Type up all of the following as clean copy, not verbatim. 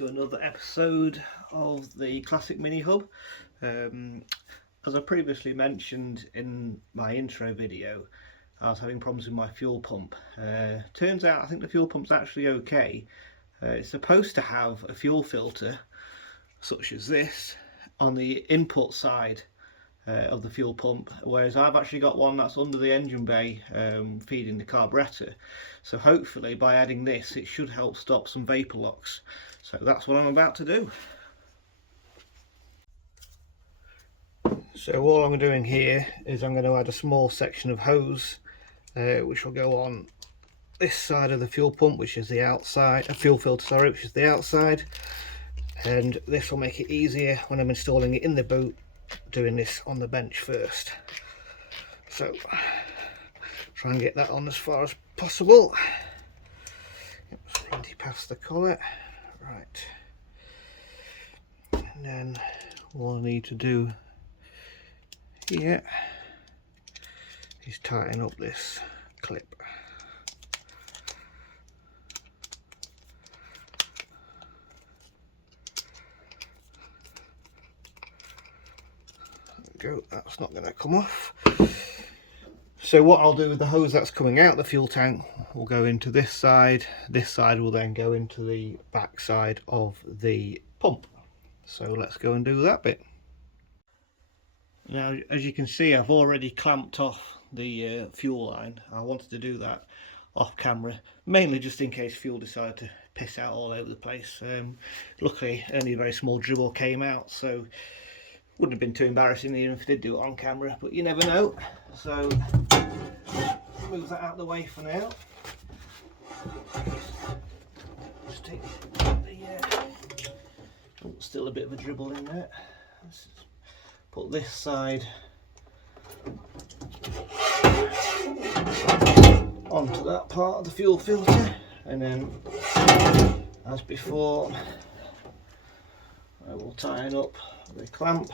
to another episode of the Classic Mini Hub. As I previously mentioned in my intro video, I was having problems with my fuel pump. Turns out I think the fuel pump's actually okay. It's supposed to have a fuel filter such as this on the input side of the fuel pump, whereas I've actually got one that's under the engine bay feeding the carburettor. So hopefully by adding this it should help stop some vapour locks. So that's what I'm about to do. So all I'm doing here is I'm going to add a small section of hose which will go on this side of the fuel pump, which is the outside, a fuel filter, sorry, which is the outside, and this will make it easier when I'm installing it in the boot, doing this on the bench first. So try and get that on as far as possible. It's plenty past the collar, right, and then all I need to do here is tighten up this clip. Go, that's not going to come off. So what I'll do with the hose that's coming out the fuel tank will go into this side will then go into the back side of the pump. So let's go and do that bit. Now, as you can see, I've already clamped off the fuel line. I wanted to do that off camera, mainly just in case fuel decided to piss out all over the place. Luckily only a very small dribble came out, so wouldn't have been too embarrassing even if I did do it on camera, but you never know. So move that out of the way for now. Just take the oh, still a bit of a dribble in there. Let's put this side onto that part of the fuel filter, and then as before I will tighten up the clamp.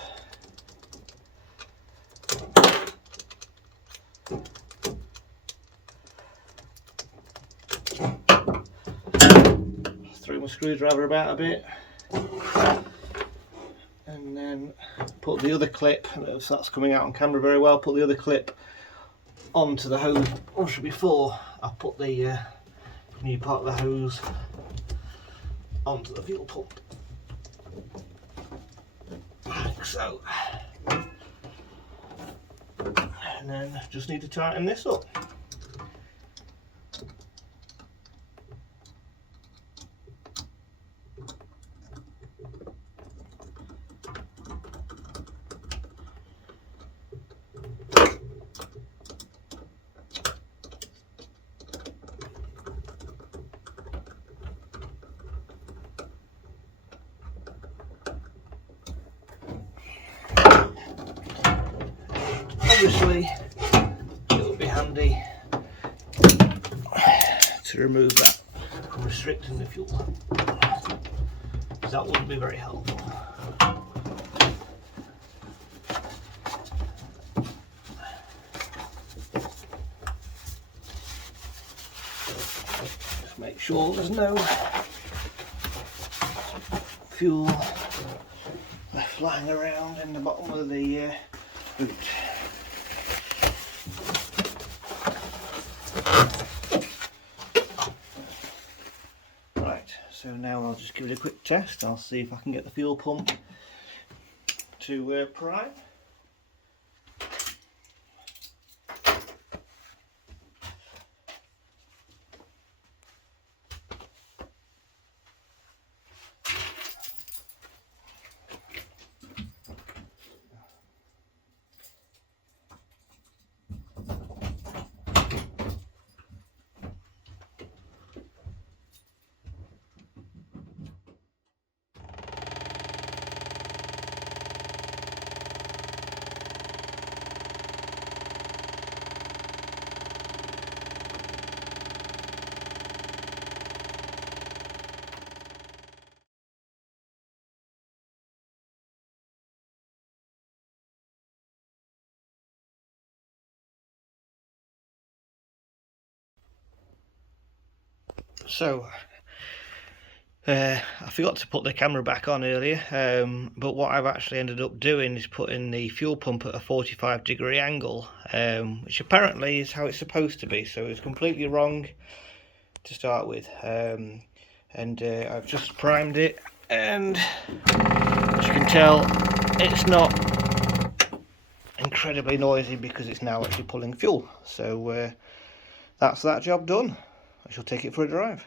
Throw my screwdriver about a bit, and then put the other clip, if that's coming out on camera very well, put the other clip onto the hose. Also before I put the new part of the hose onto the fuel pump, like so, and then just need to tighten this up. Obviously it would be handy to remove that from restricting the fuel, because that wouldn't be very helpful. Just make sure there's no fuel left lying around in the bottom of the boot. So now I'll just give it a quick test. I'll see if I can get the fuel pump to prime. So I forgot to put the camera back on earlier, but what I've actually ended up doing is putting the fuel pump at a 45-degree angle, which apparently is how it's supposed to be, so it's completely wrong to start with. I've just primed it, and as you can tell, it's not incredibly noisy because it's now actually pulling fuel. So that's that job done. I shall take it for a drive.